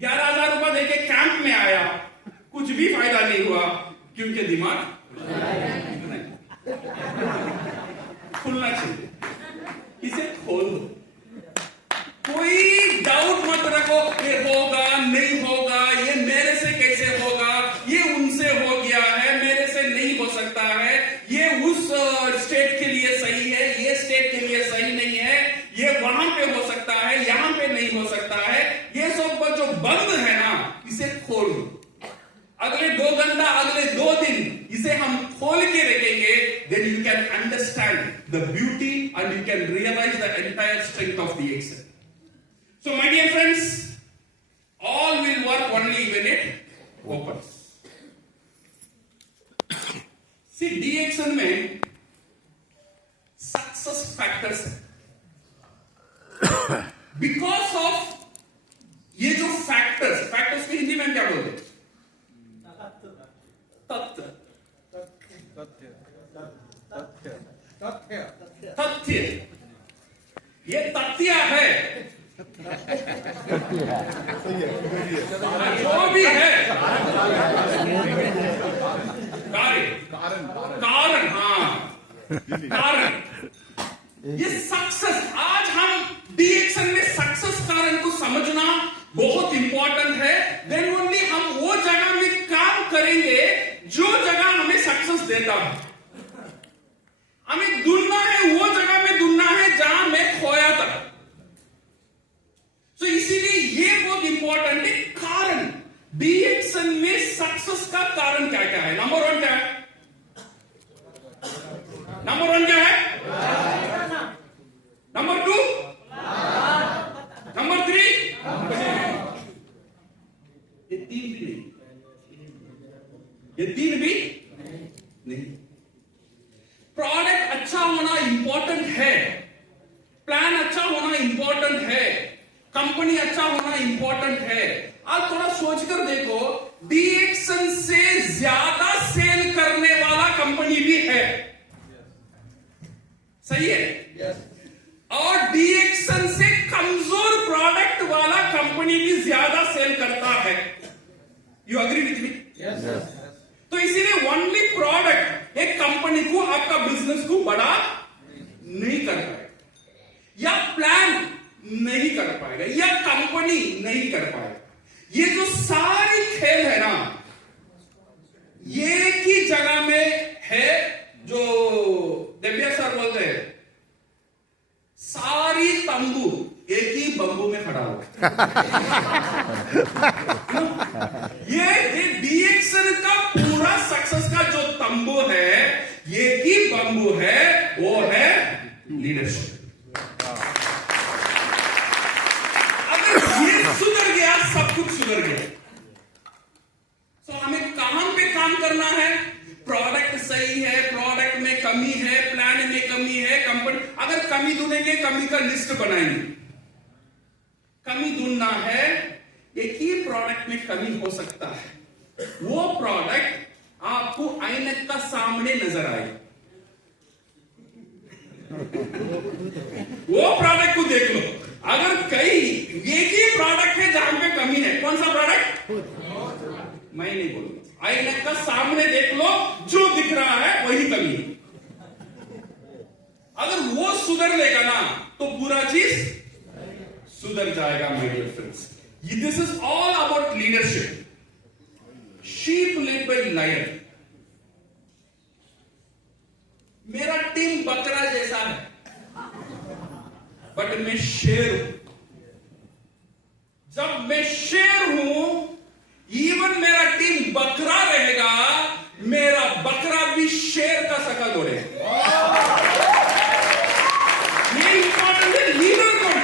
11,000 रुपए देके कैंप में आया, कुछ भी फायदा नहीं हुआ क्योंकि दिमाग खुलना चाहिए। इसे खोल दो, कोई डाउट मत रखो, ये होगा नहीं होगा, ये मेरे से कैसे होगा, ये उनसे हो गया है, मेरे से नहीं हो सकता है, ये उस स्टेट के लिए सही है, ये स्टेट के लिए सही नहीं है, ये वहां पे हो सकता है, यहां पे नहीं हो सकता है। ये सब जो बंद है ना, इसे खोल दो। अगले 2 घंटा, अगले 2 दिन इसे हम खोल के रखेंगे, then you can understand the beauty and you can realize the entire strength of the Excel. So my dear friends, all will work only when it opens. See, DXN में सक्सेस फैक्टर्स है। Because of ये जो factors की हिंदी में हम क्या बोलते हैं? तथ्य। ये तथ्य है, जो भी है कारण, हाँ कारण। ये सक्सेस, आज हम डीएक्शन में सक्सेस कारण को समझना बहुत इंपॉर्टेंट है। देन ओनली हम वो जगह में काम करेंगे जो जगह हमें सक्सेस देता है। हमें ढूंढना है, वो जगह में ढूंढना है जहां मैं खोया था। तो इसीलिए ये बहुत इंपॉर्टेंट है। कारण, डीएक्शन में सक्सेस का कारण क्या क्या है? नंबर 1 क्या है? नंबर 1 क्या है? नंबर 2, नंबर 3, ये 3 भी नहीं, ये 3 भी नहीं। प्रोडक्ट अच्छा होना इंपॉर्टेंट है, प्लान अच्छा होना इंपॉर्टेंट है, कंपनी अच्छा होना इंपॉर्टेंट है। आप थोड़ा सोचकर देखो, डीएक्शन से ज्यादा सेल करने वाला कंपनी भी है, सही है? yes. और डीएक्शन से कमजोर प्रोडक्ट वाला कंपनी भी ज्यादा सेल करता है। You agree with me? yes. तो इसीलिए ओनली प्रोडक्ट एक कंपनी को, आपका बिजनेस को बड़ा नहीं कर पाएगा, या प्लान नहीं कर पाएगा, या कंपनी नहीं कर पाएगा। ये जो सारी खेल है ना, ये एक ही जगह में है, जो देव्या सर बोलते हैं, सारी तंबू एक ही बंबू में खड़ा हुआ। ये डीएक्शन का पूरा सक्सेस का जो तंबू है, एक ही बंबू है, वो है लीडरशिप। ये सुधर गया, सब कुछ सुधर गया। तो हमें कहां पे काम करना है? प्रोडक्ट सही है, प्रोडक्ट में कमी है, प्लान में कमी है, कंपनी, अगर कमी ढूंढेंगे, कमी का लिस्ट बनाएंगे। कमी ढूंढना है, एक ही प्रोडक्ट में कमी हो सकता है, वो प्रोडक्ट आपको ऐनक का सामने नजर आएगा। वो प्रोडक्ट को देख लो। अगर कई एक ही प्रोडक्ट है जहां पे कमी है, कौन सा प्रोडक्ट? मैं नहीं बोलूंगा, ऐनक का सामने देख लो, जो दिख रहा है वही कमी है। अगर वो सुधर लेगा ना, तो पूरा चीज सुधर जाएगा। My dear friends, this is all about leadership. Sheep led by lion. मेरा टीम बकरा जैसा है, बट मैं शेर हूं। जब मैं शेर हूं, इवन मेरा टीम बकरा रहेगा, मेरा बकरा भी शेर का शकल दौड़ेगा। ये इंपॉर्टेंट है। लीडर कौन?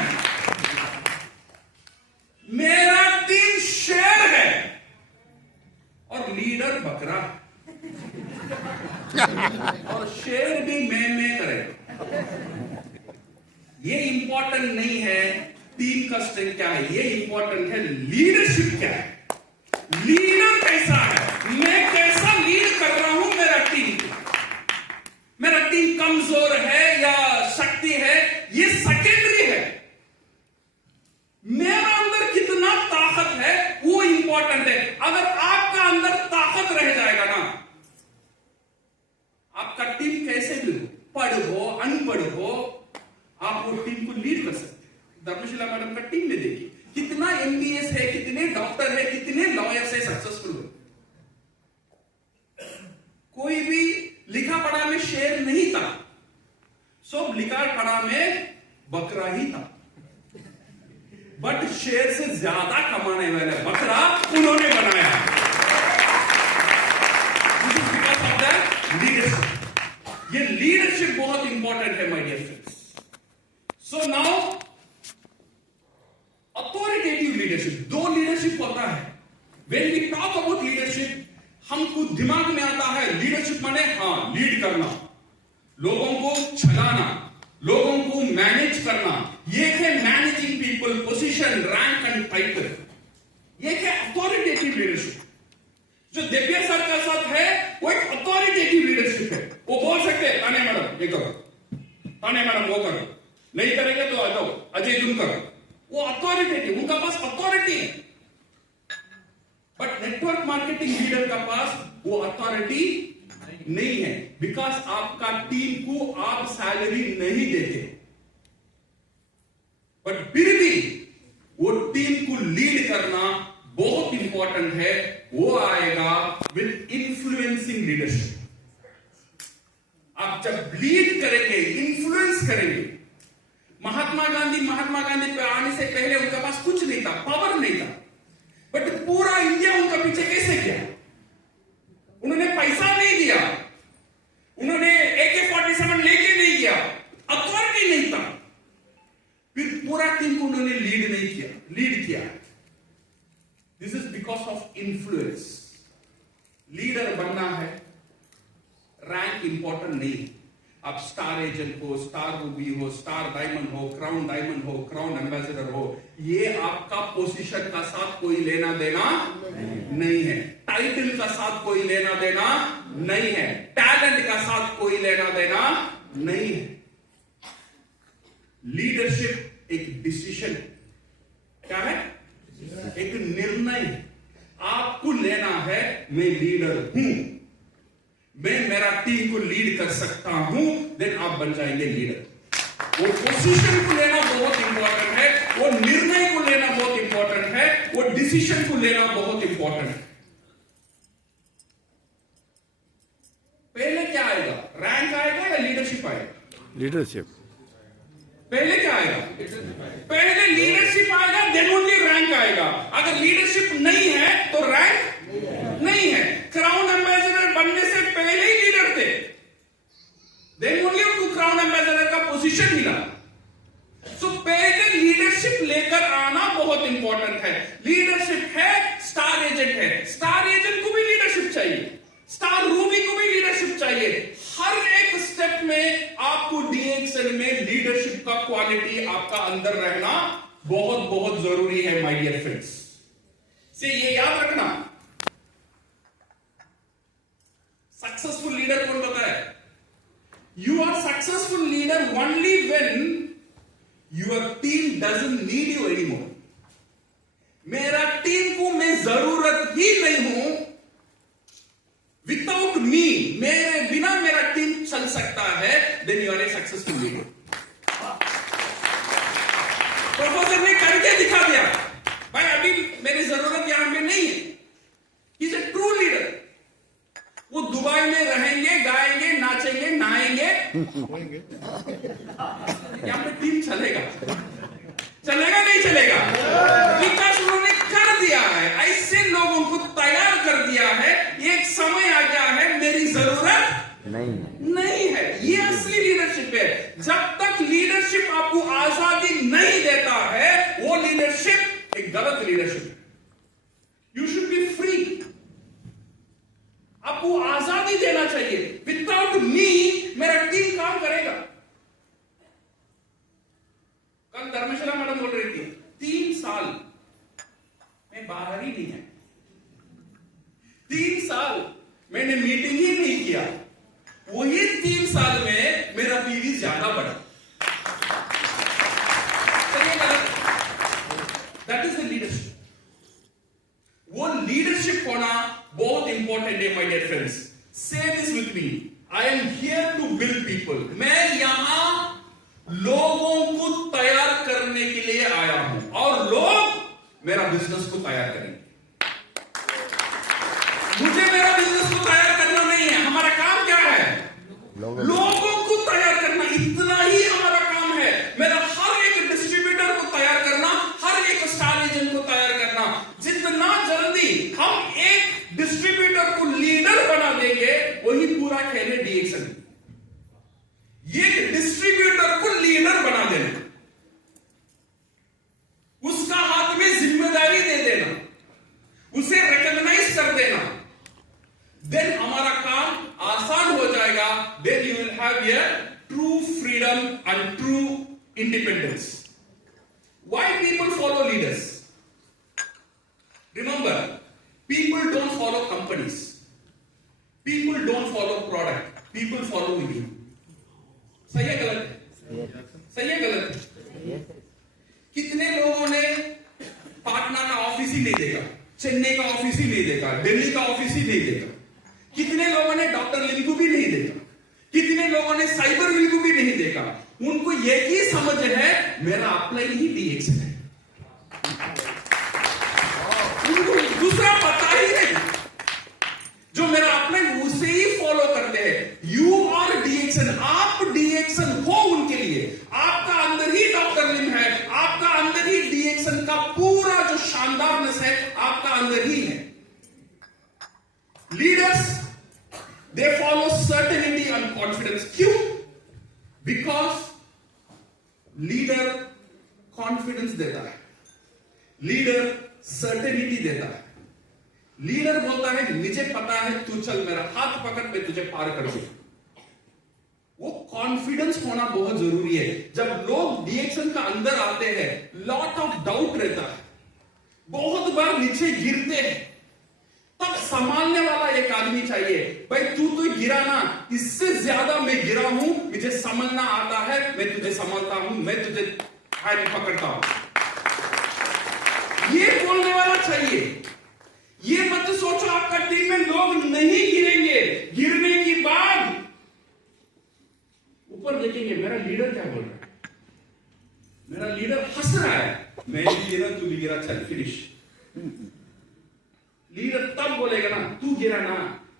मेरा टीम शेर है और लीडर बकरा, और शेर भी मैं करेगा। ये इंपॉर्टेंट नहीं है टीम का स्ट्रेंथ क्या है, ये इंपॉर्टेंट है लीडरशिप क्या है, लीडर कैसा है, मैं कैसा लीड कर रहा हूं मेरा टीम। मेरा टीम कमजोर है या शक्ति है, ये सेकेंडरी है। मेरा अंदर कितना ताकत है, इंपॉर्टेंट है। अगर आपका अंदर ताकत रह जाएगा ना, आपका टीम कैसे भी हो, पढ़ हो अनपढ़ हो, आप वो टीम को लीड कर सकते हैं। धर्मशिला मैडम का टीम में देखिए कितना एमबीएस है, कितने डॉक्टर है, कितने लॉयर्स है सक्सेसफुल हुए। कोई भी लिखा पढ़ा में शेर नहीं था, सब लिखा पढ़ा में बकरा ही था, बट शेर से ज्यादा कमाने वाला बकरा उन्होंने बनाया। लीडरशिप, ये लीडरशिप बहुत इंपॉर्टेंट है my dear friends. So now authoritative leadership, दो लीडरशिप होता है। When we talk about leadership, हमको दिमाग में आता है लीडरशिप माने हाँ लीड करना, लोगों को चलाना, लोगों को मैनेज करना, ये है managing people, position, rank and title. ये है अथॉरिटेटिव लीडरशिप। जो दिव्या सर का साथ है वो एक अथॉरिटेटिव लीडरशिप है। वो बोल सकते हैं ताने मैडम ये करो, ताने मैडम वो करो, नहीं करेंगे तो आ जाओ अजय तुम करो। वो अथॉरिटेटिव, उनका पास अथॉरिटी है। बट नेटवर्क मार्केटिंग लीडर का पास वो अथॉरिटी नहीं है, बिकॉज आपका टीम को आप सैलरी नहीं देते, बट फिर भी वो टीम को लीड करना बहुत इंपॉर्टेंट है। वो आएगा विद इन्फ्लुएंसिंग लीडरशिप। आप जब लीड करेंगे, इन्फ्लुएंस करेंगे। महात्मा गांधी पे आने से पहले उनका पास कुछ नहीं था, पावर नहीं था, बट पूरा इंडिया उनका पीछे कैसे गया? उन्होंने पैसा नहीं दिया, उन्होंने AK-47 लेके नहीं गया, अथॉरिटी नहीं था, फिर पूरा टीम को उन्होंने लीड किया। This is because of influence. Leader बनना है, रैंक इंपॉर्टेंट नहीं। आप स्टार एजेंट हो, स्टार रूबी हो, स्टार डायमंड हो, क्राउन एम्बेसडर हो, ये आपका पोजीशन का साथ कोई लेना देना नहीं है, टाइटल का साथ कोई लेना देना नहीं है, टैलेंट का साथ कोई लेना देना नहीं है। लीडरशिप एक डिसीजन, क्या है? एक निर्णय। आपको लेना है मैं लीडर हूं, मैं मेरा टीम को लीड कर सकता हूं, देन आप बन जाएंगे लीडर। वो पोजीशन को लेना बहुत इंपॉर्टेंट है, वो निर्णय को लेना बहुत इंपॉर्टेंट है, वो डिसीजन को लेना बहुत इंपॉर्टेंट है। पहले क्या आएगा, रैंक आएगा या लीडरशिप आएगा? लीडरशिप। पहले क्या आएगा? पहले लीडरशिप आएगा, देन ओनली रैंक आएगा। अगर लीडरशिप नहीं है तो रैंक नहीं है। क्राउन एम्बेसडर बनने से पहले ही लीडर थे, देन ओनली उनको क्राउन एम्बेसडर का पोजीशन मिला। सो पहले लीडरशिप लेकर आना बहुत इंपॉर्टेंट है। लीडरशिप है, स्टार एजेंट है, स्टार एजेंट को भी लीडरशिप चाहिए, स्टार रूबी को भी लीडरशिप चाहिए। हर एक स्टेप में आपको डीएक्सएल में लीडरशिप का क्वालिटी आपका अंदर रहना बहुत बहुत जरूरी है माय डियर फ्रेंड्स। से ये याद रखना। सक्सेसफुल लीडर कौन बताया? You are successful leader only when your team doesn't need you anymore. मेरा टीम को मैं जरूरत ही नहीं हूं, विदाउट मी, मेरे बिना मेरा टीम चल सकता है, then you are a successful leader. Professor ने करके दिखा दिया, भाई अभी मेरी जरूरत यहां पे नहीं है। He is a true leader. वो दुबई में रहेंगे, गाएंगे, नाचेंगे, नहाएंगे, यहां पे टीम चलेगा नहीं चलेगा? विकास उन्होंने कर दिया है, ऐसे लोगों को तैयार कर दिया है। एक समय आ गया है मेरी जरूरत नहीं है। ये असली लीडरशिप है। जब तक लीडरशिप आपको आजादी नहीं देता है, वो लीडरशिप एक गलत लीडरशिप है। You should be free. आपको आजादी देना चाहिए। विदाउट मी मेरा टीम काम करेगा। कल धर्मशाला मैडम बोल रही थी 3 साल में बाहर ही नहीं है, 3 साल मैंने मीटिंग ही नहीं किया। वही 3 साल में मेरा पीवी ज्यादा बढ़ा। That is the leadership. वो वो लीडरशिप होना बहुत इंपॉर्टेंट है my dear friends. Say this with me, I am here to build people. मैं यहां लोगों को तैयार करने के लिए आया हूं और लोग मेरा बिजनेस को तैयार करेंगे। मुझे मेरा बिजनेस को तैयार करना नहीं है, हमारा काम क्या है? लोगों को तैयार करना, इतना ही हमारा काम है। मेरा हर एक डिस्ट्रीब्यूटर को तैयार करना, हर एक स्टार एजेंट को तैयार करना। जितना जल्दी हम एक डिस्ट्रीब्यूटर को लीडर बना देंगे, वही पूरा खेल है डीएक्सन। एक डिस्ट्रीब्यूटर को लीडर बना देना, उसका हाथ में जिम्मेदारी दे देना, उसे रिकॉग्नाइज कर देना, देन हमारा काम आसान हो जाएगा। Then you will have your true freedom and true independence. Why people follow leaders? Remember, people don't follow companies, people don't follow product, people follow you. सही है गलत है? सही है गलत है? कितने लोगों ने पाटना का ऑफिस ही नहीं देखा, चेन्नई का ऑफिस ही नहीं देखा, दिल्ली का ऑफिस ही नहीं देखा? कितने लोगों ने डॉक्टर लिंक को भी नहीं देखा? कितने लोगों ने साइबर विल को भी नहीं देखा? उनको एक ही समझ है, मेरा अप्लाई ही डीएक्स है, उनको दूसरा पता ही नहीं। जो मेरा अप्लाई उसे ही फॉलो करते हैं। यू आर डीएक्सन, आप डीएक्सन हो उनके लिए। आपका अंदर ही डॉक्टर लिंक है, आपका अंदर ही डीएक्सन का पूरा जो शानदारनेस है आपका अंदर ही है। Leaders they follow certainty and confidence. क्यों? Because लीडर कॉन्फिडेंस देता है, लीडर सर्टेनिटी देता है। लीडर बोलता है मुझे पता है, तू चल मेरा हाथ पकड़, मैं तुझे पार कर दूंगा। वो कॉन्फिडेंस होना बहुत जरूरी है। जब लोग डीएक्सन का अंदर आते हैं, लॉट ऑफ डाउट रहता है, बहुत बार नीचे गिरते हैं, तब संभालने वाला एक आदमी चाहिए। भाई तू तो गिरा ना, इससे ज्यादा मैं गिरा हूं, मुझे संभलना आता है, मैं तुझे संभालता हूं, मैं तुझे हाथ पकड़ता हूं, ये बोलने वाला चाहिए। ये मत सोचो आपका टीम में लोग नहीं गिरेंगे, गिरने की बाद ऊपर देखेंगे मेरा लीडर क्या बोल रहा है, मेरा लीडर हंस रहा है, मैं भी गिरा तू भी गिरा, चल फिनिश। लीडर तब बोलेगा ना, तू गिरा ना,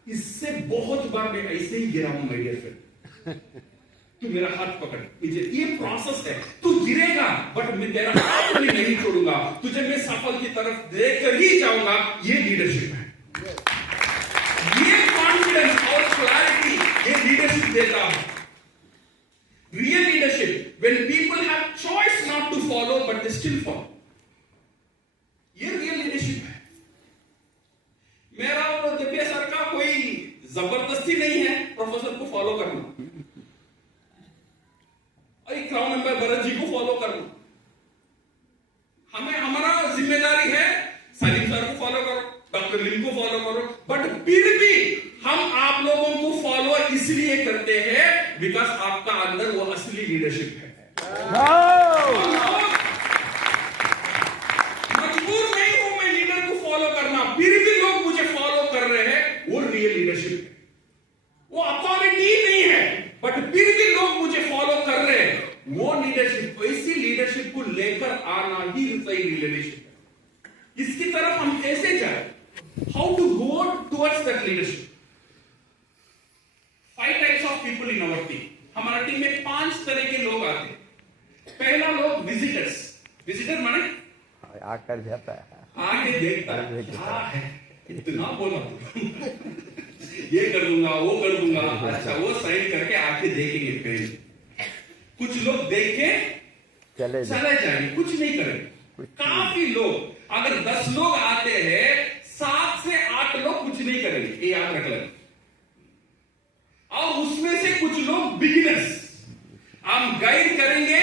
इससे बहुत बार मैं ऐसे ही गिरा हूं माय डियर फ्रेंड, तू मेरा हाथ पकड़, ये प्रोसेस है। तू गिरेगा बट मैं तेरा हाथ भी नहीं छोड़ूंगा, तुझे मैं सफल की तरफ देकर ही जाऊंगा। ये लीडरशिप है, ये कॉन्फिडेंस और क्लैरिटी ये लीडरशिप देता है। Real leadership, when people have choice not to follow but they still follow, ये रियल लीडरशिप है। मेरा और दिव्या सर का कोई जबरदस्ती नहीं है प्रोफेसर को फॉलो करना, और क्राउन मेंबर भरत जी को फॉलो करना। हमें हमारा जिम्मेदारी है सलीम सर को फॉलो करो, डॉक्टर लिम को फॉलो करो, बट फिर भी हम आप लोगों को फॉलो इसलिए करते हैं बिकॉज आपका अंदर वो असली लीडरशिप है। मजबूर नहीं हूं मैं लीडर को फॉलो करना, फिर भी लोग मुझे फॉलो कर रहे हैं, वो रियल लीडरशिप है। वो अथॉरिटी नहीं है बट फिर भी लोग मुझे फॉलो कर रहे हैं, वो लीडरशिप। ऐसी लीडरशिप को लेकर आना ही सही लीडरशिप है। इसकी तरफ हम कैसे जाए, how to go towards that leadership. 5 types of people in our team. हमारा टीम में 5 तरह के लोग आते हैं। पहला लोग विजिटर्स। विजिटर माने आकर जाता है, आके देखता है, इतना बोला ये कर दूंगा वो कर दूंगा, अच्छा वो साइन करके आके देखेंगे पेज। कुछ लोग देख के चले जाएंगे, कुछ नहीं करेंगे। काफी लोग, अगर 10 लोग आते हैं 7 से 8 लोग कुछ नहीं करेंगे, ये याद रख लें। और उसमें से कुछ लोग बिगिनर्स, हम गाइड करेंगे,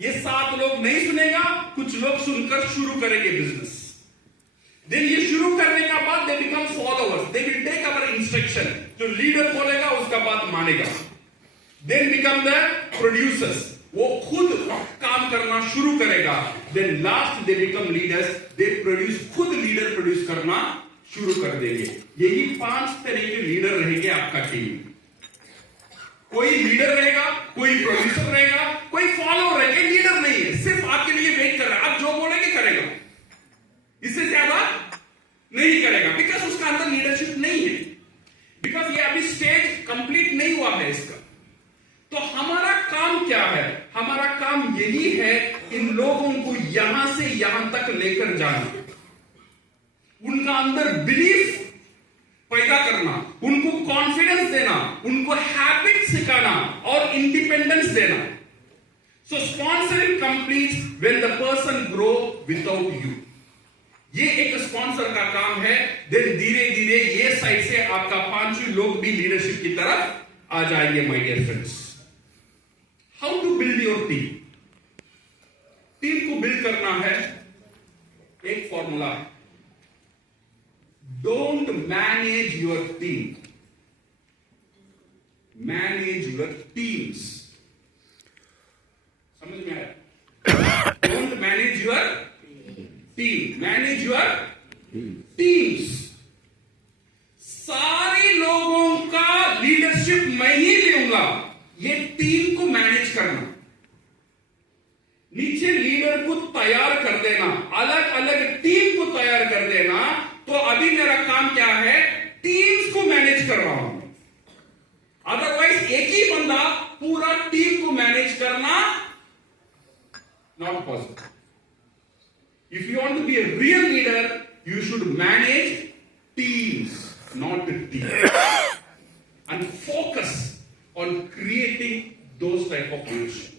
ये 7 लोग नहीं सुनेगा, कुछ लोग सुनकर शुरू करेंगे बिजनेस। देन ये शुरू करने का बाद they become followers, they will take our instruction. जो लीडर बोलेगा उसका बात मानेगा। देन बिकम द प्रोड्यूसर्स, वो खुद काम करना शुरू करेगा। Then last they become leaders, they produce, खुद लीडर प्रोड्यूस करना शुरू कर देंगे। यही 5 तरह के लीडर रहेंगे आपका टीम। कोई लीडर रहेगा, कोई प्रोड्यूसर रहेगा, कोई फॉलोअर रहेगा। लीडर नहीं है, सिर्फ आपके लिए वेट कर रहा है, आप जो बोलेंगे करेगा, इससे ज्यादा नहीं करेगा, बिकॉज उसका अंदर लीडरशिप नहीं है, बिकॉज ये अभी स्टेज कंप्लीट नहीं हुआ है इसका। तो हमारा काम क्या है? हमारा काम यही है इन लोगों को यहां से यहां तक लेकर जाना, उनका अंदर बिलीफ पैदा करना, उनको कॉन्फिडेंस देना, उनको हैबिट सिखाना और इंडिपेंडेंस देना। So sponsoring completes when the person grow without you. ये एक स्पॉन्सर का काम है। देन धीरे धीरे ये साइड से आपका 5 लोग भी लीडरशिप की तरफ आ जाएंगे। My dear friends, how to build your team? Team को बिल्ड करना है, एक फॉर्मूला है, don't manage your team, manage your teams. समझ में आया? Don't manage your team, manage your teams. सारे लोगों का लीडरशिप मैं ही लूंगा, ये टीम को मैनेज करना, नीचे लीडर को तैयार कर देना, अलग अलग टीम को तैयार कर देना। तो अभी मेरा काम क्या है? टीम्स को मैनेज कर रहा हूं। अदरवाइज एक ही बंदा पूरा टीम को मैनेज करना not possible. If you want to be a real leader, you should manage teams, not a team, and focus on creating those type of leadership.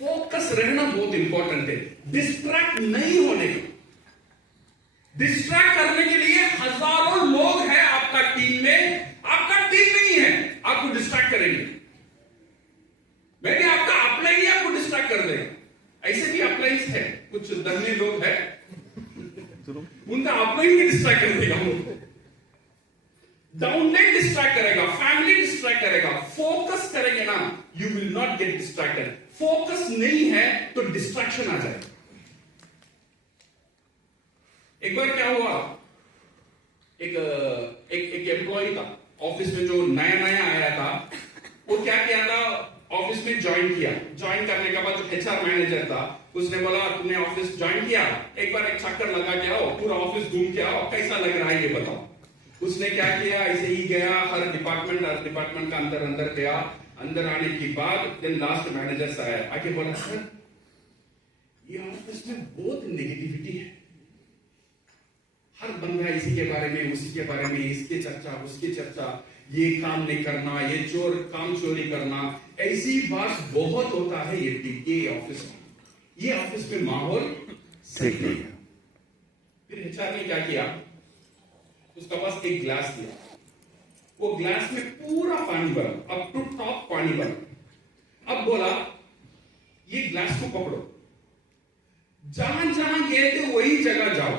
Focus रहना बहुत इंपॉर्टेंट है, डिस्ट्रैक्ट नहीं होने का। डिस्ट्रैक्ट करने के लिए हजारों लोग हैं आपका टीम में, आपका टीम नहीं है, आपको डिस्ट्रैक्ट करेंगे। मैं भी आपका अप्लाई ही आपको डिस्ट्रैक्ट कर देगा। ऐसे भी अप्लाइज है, कुछ धनी लोग हैं, उनका अप्लाई ही डिस्ट्रैक्ट कर देगा, डाउनलाइन डिस्ट्रैक्ट करेगा, फैमिली डिस्ट्रैक्ट करेगा। फोकस करेंगे ना, you will not get distracted. Focus नहीं है तो डिस्ट्रैक्शन आ जाएगा। एक बार क्या हुआ, एक एम्प्लॉय था ऑफिस में, जो नया नया आया था, वो क्या किया था, ऑफिस में ज्वाइन किया। ज्वाइन करने के बाद जो एचआर मैनेजर था, उसने बोला तुमने ऑफिस ज्वाइन किया, एक बार एक चक्कर लगा के आओ, पूरा ऑफिस घूम के आओ, कैसा लग रहा है ये बताओ। उसने क्या किया, ऐसे ही गया, हर डिपार्टमेंट का अंदर गया। अंदर आने के बाद देन लास्ट मैनेजर आया, आके बोला सर ये ऑफिस में बहुत नेगेटिविटी है, हर बंदा इसी के बारे में, उसी के बारे में, इसके चर्चा, उसकी चर्चा, ये काम नहीं करना, ये काम चोरी करना, ऐसी बात बहुत होता है ये ऑफिस में, ये ऑफिस में माहौल सही नहीं है। फिर एचआर ने क्या किया, उसका पास एक ग्लास दिया, वो ग्लास में पूरा पानी भरा, अप टू टॉप पानी भरा। अब बोला ये ग्लास को पकड़ो, जहां जहां गए थे वही जगह जाओ,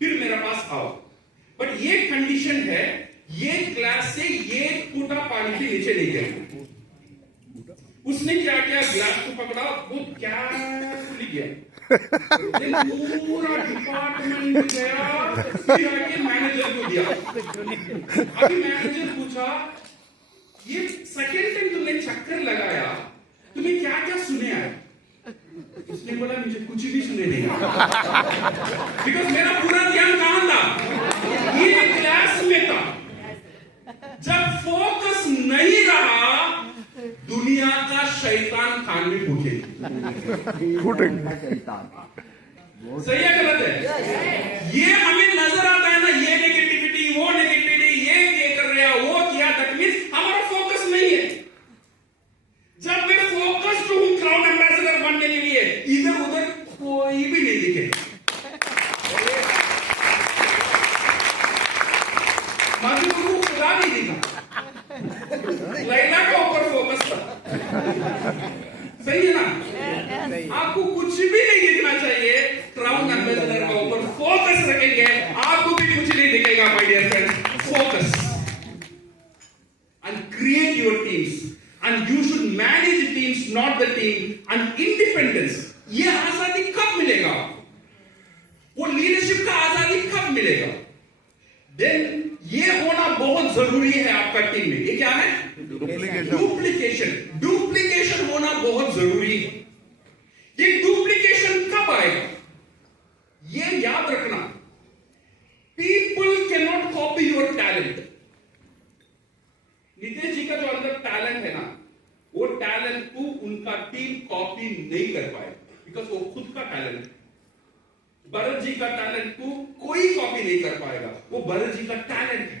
फिर मेरे पास आओ, बट ये कंडीशन है, ये ग्लास से ये फूटा पानी भी नीचे नहीं गया। उसने क्या किया, ग्लास को पकड़ा, वो क्या खुल गया, पूरा डिपार्टमेंट गया, फिर आके मैनेजर को दिया। अभी मैनेजर पूछा, ये सेकेंड टाइम तुमने चक्कर लगाया, तुम्हें क्या क्या सुने आया? उसने बोला मुझे कुछ भी सुने नहीं आया, बिकॉज मेरा पूरा ध्यान कहां था, ये ग्लास में था। जब फोकस नहीं रहा, दुनिया का शैतान कान में फूटेगा। सही है गलत है? ये हमें नजर आता है ना, ये नेगेटिविटी, वो नेगेटिविटी, ये कर रहा, वो किया, दैट मींस हमारा फोकस नहीं है। जब मैं फोकस्ड हूं क्राउड एम्बेसडर बनने के लिए, इधर उधर कोई भी नहीं दिखे। मजनू को खुदा नहीं दिखा, लैला का ऊपर फोकस था। सही है ना? आपको कुछ भी नहीं दिखना चाहिए, क्राउन एम्बेसडर का ऊपर फोकस रखेंगे, वो लीडरशिप का आजादी कब मिलेगा? देन ये होना बहुत जरूरी है आपका टीम में। ये क्या है? डुप्लीकेशन होना बहुत जरूरी है। ये डुप्लीकेशन कब आएगा? ये याद रखना, people can not copy your talent. Nitesh ji का जो अंदर टैलेंट है ना, वो टैलेंट को उनका टीम कॉपी नहीं कर पाएगा, बिकॉज वो खुद का टैलेंट है। भरत जी का टैलेंट को कोई कॉपी नहीं कर पाएगा, वो भरत जी का टैलेंट है।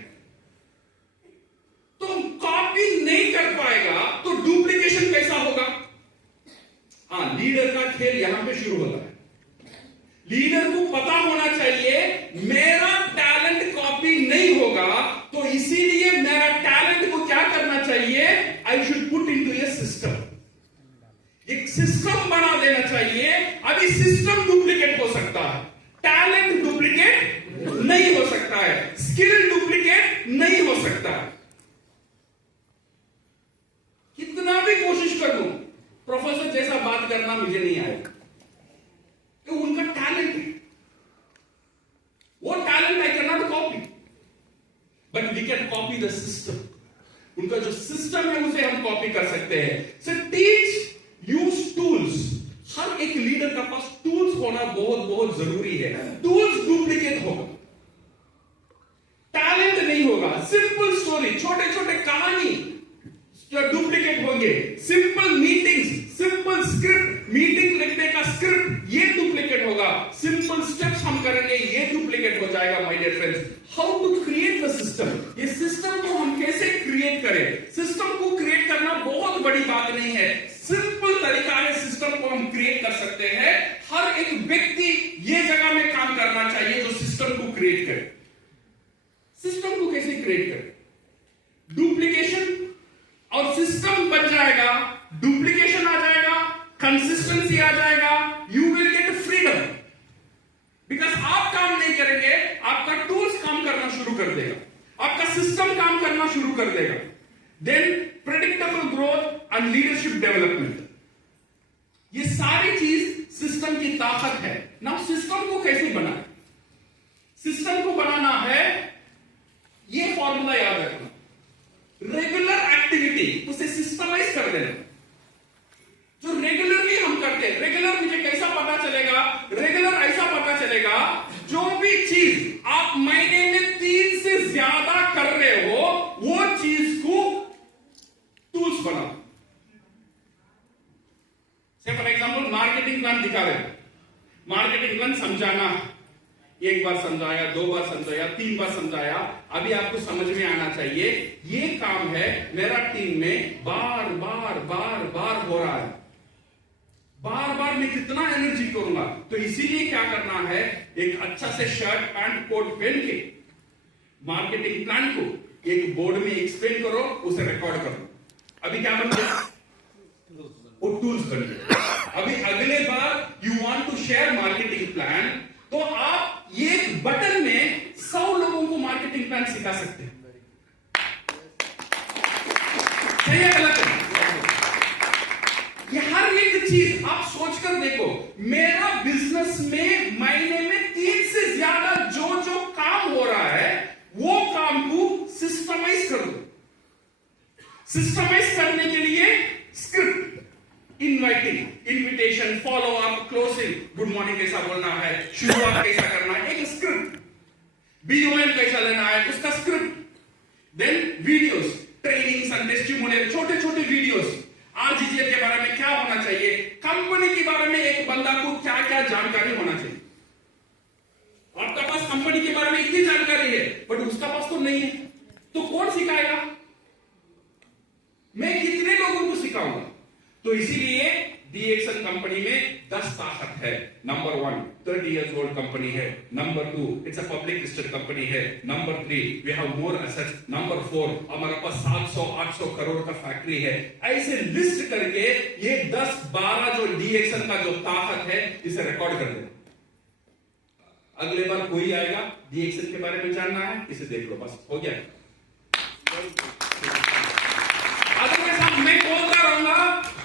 तो कॉपी नहीं कर पाएगा तो डुप्लीकेशन कैसा होगा? हाँ, लीडर का खेल यहां पे शुरू होता है। लीडर को पता होना चाहिए मेरा टैलेंट कॉपी नहीं होगा, तो इसीलिए मेरा टैलेंट को क्या करना चाहिए? I should put into A system. एक सिस्टम बना देना चाहिए। अभी सिस्टम डुप्लीकेट हो सकता है, टैलेंट डुप्लीकेट नहीं हो सकता है, स्किल डुप्लीकेट नहीं हो सकता है। कितना भी कोशिश कर लूं, प्रोफेसर जैसा बात करना मुझे नहीं आएगा, तो उनका टैलेंट है, वो talent I can not copy, but we can copy the system. उनका जो सिस्टम है उसे हम कॉपी कर सकते हैं। सो टीच, यूज टूल्स। हर एक लीडर का पास टूल्स होना बहुत बहुत जरूरी है। टूल्स डुप्लीकेट होगा, टैलेंट नहीं होगा। सिंपल स्टोरी, छोटे छोटे कहानी डुप्लीकेट होंगे। Simple meetings, simple script, meeting लिखने का स्क्रिप्ट, ये डुप्लीकेट होगा। सिंपल स्टेप्स हम करेंगे, ये डुप्लीकेट हो जाएगा। My dear friends, how to create the system? ये सिस्टम को हम कैसे क्रिएट करें? सिस्टम को क्रिएट करना बहुत बड़ी बात नहीं है, सिंपल तरीका है। सिस्टम को हम क्रिएट कर सकते हैं। हर एक व्यक्ति ये जगह में काम करना चाहिए जो सिस्टम को क्रिएट करे। सिस्टम को कैसे क्रिएट करें? डुप्लीकेशन और सिस्टम बन जाएगा, डुप्लीकेशन आ जाएगा, कंसिस्टेंसी आ जाएगा, you will get freedom. Because आप काम नहीं करेंगे, आपका टूल्स काम करना शुरू कर देगा, आपका सिस्टम काम करना शुरू कर देगा। Then predictable growth and leadership development, ये सारी चीज सिस्टम की ताकत है। नाउ सिस्टम को कैसे बनाए? सिस्टम को बनाना है, ये फॉर्मूला याद रखना, रेगुलर एक्टिविटी उसे सिस्टमाइज कर देना। जो रेगुलरली हम करते हैं, रेगुलर मुझे कैसा पता चलेगा? रेगुलर ऐसा पता चलेगा, जो भी चीज आप महीने में 3 से ज्यादा कर रहे हो, वो चीज को टूल्स बनाओ। से फॉर एग्जांपल मार्केटिंग प्लान दिखा रहे हैं, मार्केटिंग प्लान समझाना, एक बार समझाया, 2 बार समझाया, 3 बार समझाया, अभी आपको समझ में आना चाहिए ये काम है मेरा टीम में बार बार बार बार हो रहा है, बार बार मैं कितना एनर्जी करूंगा। तो इसीलिए क्या करना है, एक अच्छा से शर्ट पैंट कोट पहन के मार्केटिंग प्लान को एक बोर्ड में एक्सप्लेन करो, उसे रिकॉर्ड करो। अभी क्या बन गया? वो टूल्स बन गए। अभी अगले बार you want to share marketing plan, तो आप एक बटन में 100 लोगों को मार्केटिंग प्लान सिखा सकते हैं। सही है गलत है? ये हर एक चीज आप सोचकर देखो, मेरा बिजनेस में महीने में 3 से ज्यादा जो काम हो रहा है, वो काम को सिस्टमाइज कर दो। सिस्टमाइज करने के लिए script, inviting, invitation, follow up, closing, good morning कैसा बोलना है, शुरुआत कैसा करना है, एक स्क्रिप्ट। बीओएम कैसा लेना है, उसका script. Then videos, trainings and testimonial, छोटे छोटे वीडियोस। आरजीजीएल के बारे में क्या होना चाहिए, कंपनी के बारे में एक बंदा को क्या क्या जानकारी होना चाहिए। आपका पास कंपनी के बारे में इतनी जानकारी है, बट उसका पास तो नहीं है, तो कौन सिखाएगा? मैं कितने लोगों को सिखाऊंगा? तो इसीलिए डीएक्सन कंपनी में 10 ताकत है। नंबर 1, 30 years old कंपनी है। Number 2, it's a public listed company है। Number 3, we have more assets. Number 4, हमारे पास 700-800 करोड़ का फैक्ट्री है। ऐसे लिस्ट करके ये 10-12 जो डीएक्सन का जो ताकत है, इसे रिकॉर्ड कर देना। अगले बार कोई आएगा, डीएक्सन के बारे में जानना है, इसे देख लो, बस हो गया। मैं बोलता रहूंगा,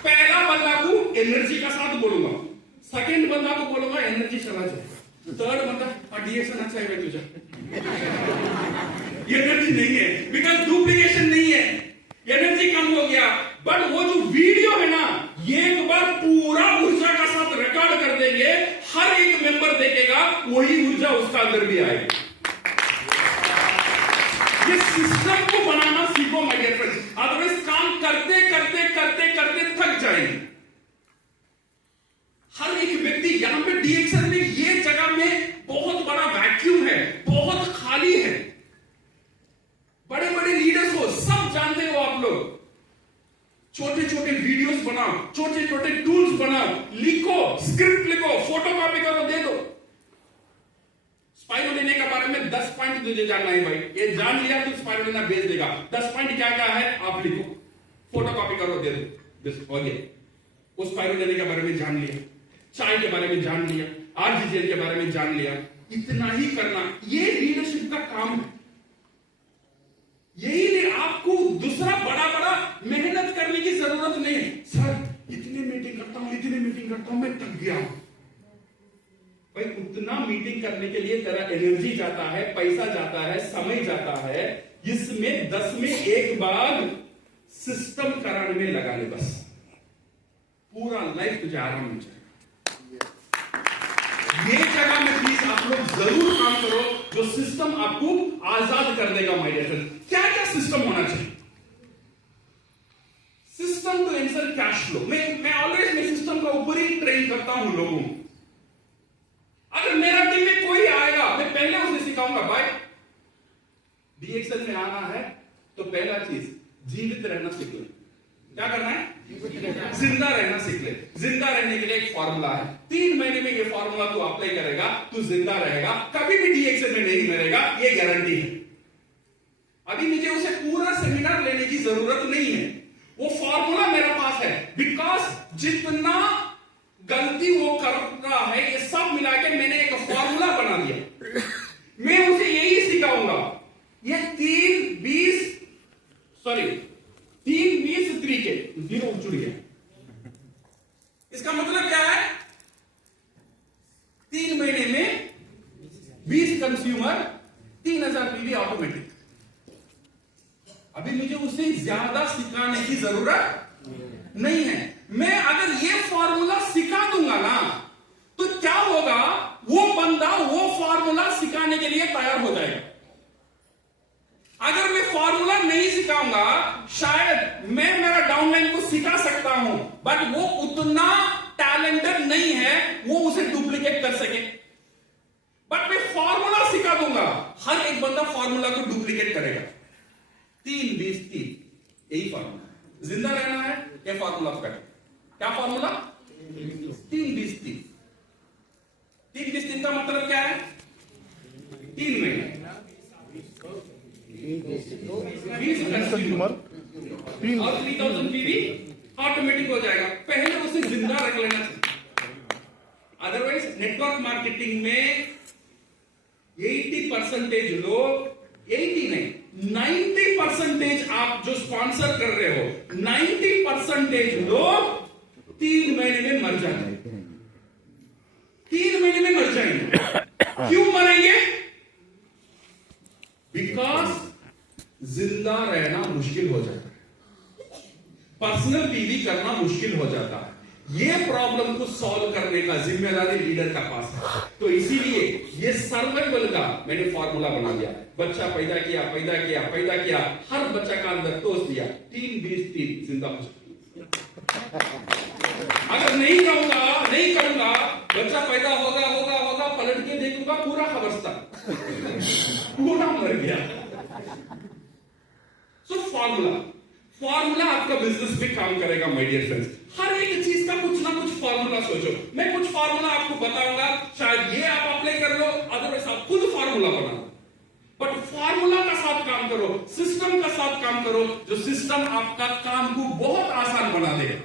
पहला बंदा को एनर्जी का साथ बोलूंगा, सेकंड बंदा को बोलूंगा एनर्जी चला जाए, थर्ड मतलब डीएक्शन अच्छा है तुझा, एनर्जी नहीं है, बिकॉज डुप्लीकेशन नहीं है, एनर्जी कम हो गया। बट वो जो वीडियो है ना, ये एक बार पूरा ऊर्जा का साथ रिकॉर्ड कर देंगे, हर एक मेंबर देखेगा, वही ऊर्जा उसका अंदर भी आएगी। ये सिस्टम को बनाना सीखो माय डियर फ्रेंड्स, अदरवाइज काम करते करते करते करते थक जाएंगे। हर एक व्यक्ति यहां पे डीएक्शन में ये जगह में बहुत बड़ा वैक्यूम है, बहुत खाली है। बड़े बड़े लीडर्स हो, सब जानते हो आप लोग, छोटे छोटे वीडियोस बनाओ, छोटे छोटे टूल्स बनाओ, लिखो, स्क्रिप्ट लिखो, फोटोकॉपी करो, दे दो। स्पाइरुलिना के बारे में 10 पॉइंट तुझे जानना है भाई, ये जान लिया तो स्पाइरुलिना भेज देगा। 10 पॉइंट क्या क्या है आप लिखो, फोटोकॉपी करो, दे दो, बस हो गया। उस स्पाइरुलिना के बारे में जान लिया, चाय के बारे में जान लिया, आरजीजेल के बारे में जान लिया, इतना ही करना, ये लीडरशिप का काम है। यही नहीं, आपको दूसरा बड़ा बड़ा मेहनत करने की जरूरत नहीं है। सर इतनी मीटिंग करता हूं, इतनी मीटिंग करता हूं, मैं थक गया हूं। भाई उतना मीटिंग करने के लिए तेरा एनर्जी जाता है, पैसा जाता है, समय जाता है, इसमें 10 में एक बार सिस्टम कराने में लगा ले, बस पूरा लाइफ तुझे आराम मिल जाएगा। ये जगह में प्लीज आप लोग जरूर काम करो, जो सिस्टम आपको आजाद कर देगा माय डियर फ्रेंड्स। क्या क्या सिस्टम होना चाहिए? System to answer cash flow. मैं ऑलवेज मैं सिस्टम का ऊपर ही ट्रेन करता हूं लोगों को। अगर मेरा टीम में कोई आएगा, मैं पहले उसे सिखाऊंगा, भाई डीएक्शन में आना है तो पहला चीज जीवित रहना सीख ले। क्या करना है? जिंदा रहना सीख ले। जिंदा रहने के लिए एक फॉर्मूला है, 3 महीने में ये फॉर्मूला तू अप्लाई करेगा, तू जिंदा रहेगा, कभी भी डीएक्शन में नहीं मरेगा, ये गारंटी है। अभी मुझे उसे पूरा सेमिनार लेने की जरूरत नहीं है, वो फॉर्मूला मेरे पास है। बिकॉज जितना गलती वो कर रहा है, ये सब मिला के मैंने एक फॉर्मूला बना दिया, मैं उसे यही सिखाऊंगा। ये 3 20 तरीके 0 जुड़ गया। इसका मतलब क्या है? 3 महीने में 20 कंज्यूमर, 3000 पीवी ऑटोमेटिक। अभी मुझे उसे ज्यादा सिखाने की जरूरत नहीं है। मैं अगर ये फॉर्मूला सिखा दूंगा ना, तो क्या होगा, वो बंदा वो फॉर्मूला सिखाने के लिए तैयार हो जाएगा। अगर मैं फॉर्मूला नहीं सिखाऊंगा, शायद मैं मेरा डाउनलाइन को सिखा सकता हूं, बट वो उतना टैलेंटेड नहीं है वो उसे डुप्लीकेट कर सके। बट मैं फॉर्मूला सिखा दूंगा, हर एक बंदा फॉर्मूला को डुप्लीकेट करेगा। 3 20 3 यही फॉर्मूला। जिंदा रहना है, क्या फॉर्मूला का? क्या फॉर्मूला? 3 20 3। 3 20 3 का मतलब क्या है? 3 महीने 20 कंज्यूमर और 3000 पीवी ऑटोमेटिक हो जाएगा। पहले उसे जिंदा रख लेना चाहिए। अदरवाइज नेटवर्क मार्केटिंग में 80% लोग, 80 नहीं 90% आप जो स्पॉन्सर कर रहे हो, 90% लोग 3 महीने में मर जाएंगे। 3 महीने में मर जाएंगे। क्यों मरेंगे? बिकॉज जिंदा रहना मुश्किल हो जाता है, पर्सनल पीवी करना मुश्किल हो जाता है। ये प्रॉब्लम को सॉल्व करने का जिम्मेदारी लीडर का पास है। तो इसीलिए ये सर्वाइवल का मैंने फॉर्मूला बना दिया। बच्चा पैदा किया, हर बच्चा का अंदर टोस्ट दिया, 3 20 3 जिंदा हो जाता। अगर नहीं करूंगा, बच्चा पैदा होगा, पलट के देखूंगा पूरा खबरस्ता पूरा मर गया। सो फॉर्मूला आपका बिजनेस में काम करेगा माय डियर फ्रेंड्स। हर एक चीज का कुछ ना कुछ फॉर्मूला सोचो। मैं कुछ फॉर्मूला आपको बताऊंगा, शायद ये आप अप्लाई कर लो, अदरवाइज आप खुद फॉर्मूला बना लो। बट फॉर्मूला का साथ काम करो, सिस्टम का साथ काम करो, जो सिस्टम आपका काम को बहुत आसान बना देगा।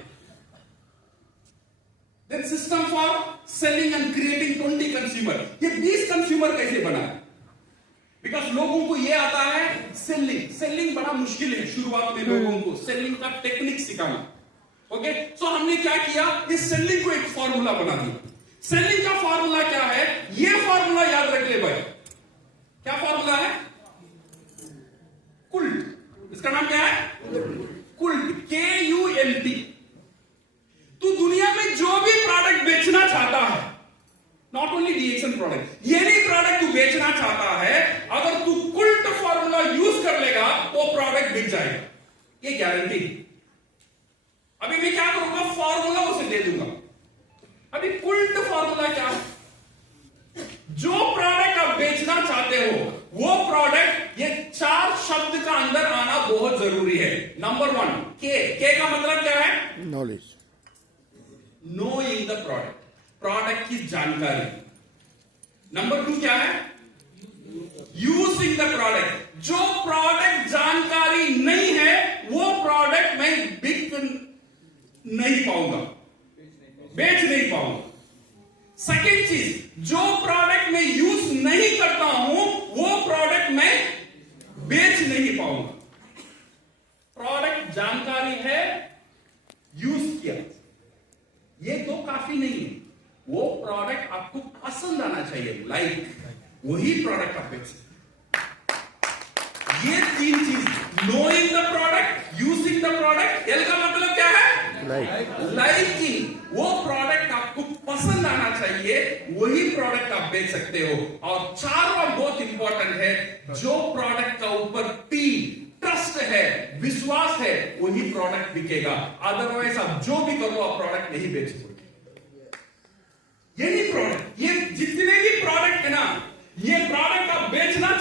Then system for selling and creating 20 consumer। ये 20 कंज्यूमर कैसे बना? बिकॉज लोगों को ये आता है सेलिंग बड़ा मुश्किल है शुरुआत में लोगों को सेलिंग का टेक्निक सिखाना। ओके, सो हमने क्या किया, इस सेलिंग को एक फॉर्मूला बना दिया। सेलिंग का फॉर्मूला क्या है? ये फॉर्मूला नॉट ओनली डीएक्शन प्रोडक्ट, ये नहीं प्रोडक्ट तू बेचना चाहता है, अगर तू कुल्ट फॉर्मूला यूज कर लेगा वो प्रोडक्ट बिक जाएगा, ये गारंटी। अभी मैं क्या करूंगा, फॉर्मूला उसे दे दूंगा। अभी कुल्ट फॉर्मूला क्या है? जो प्रोडक्ट आप बेचना चाहते हो वो प्रोडक्ट, ये 4 शब्द का अंदर आना बहुत जरूरी है। नंबर 1 के का मतलब क्या है? Knowledge, knowing the product, product की जानकारी। नंबर 2 क्या है? यूजिंग द प्रोडक्ट, जो प्रोडक्ट जानकारी नहीं है वो प्रोडक्ट मैं बिक नहीं पाऊंगा, बेच नहीं पाऊंगा। सेकेंड चीज, जो प्रोडक्ट मैं यूज नहीं करता हूं वो प्रोडक्ट मैं बेच नहीं पाऊंगा। प्रोडक्ट जानकारी है, यूज किया, ये तो काफी नहीं है, वो प्रोडक्ट आपको पसंद आना चाहिए, लाइक, वही प्रोडक्ट आप बेच सकते। ये 3 चीज, knowing the product, using the product, L का मतलब क्या है? लाइकिंग, वो प्रोडक्ट आपको पसंद आना चाहिए, वही प्रोडक्ट आप बेच सकते हो। और 4वां बहुत इंपॉर्टेंट है, जो प्रोडक्ट का ऊपर T, ट्रस्ट है, विश्वास है, वही प्रोडक्ट बिकेगा। अदरवाइज आप जो भी करो आप प्रोडक्ट नहीं बेच सकते। ये नहीं प्रोडक्ट, ये जितने भी प्रोडक्ट है ना, ये प्रोडक्ट आप बेचना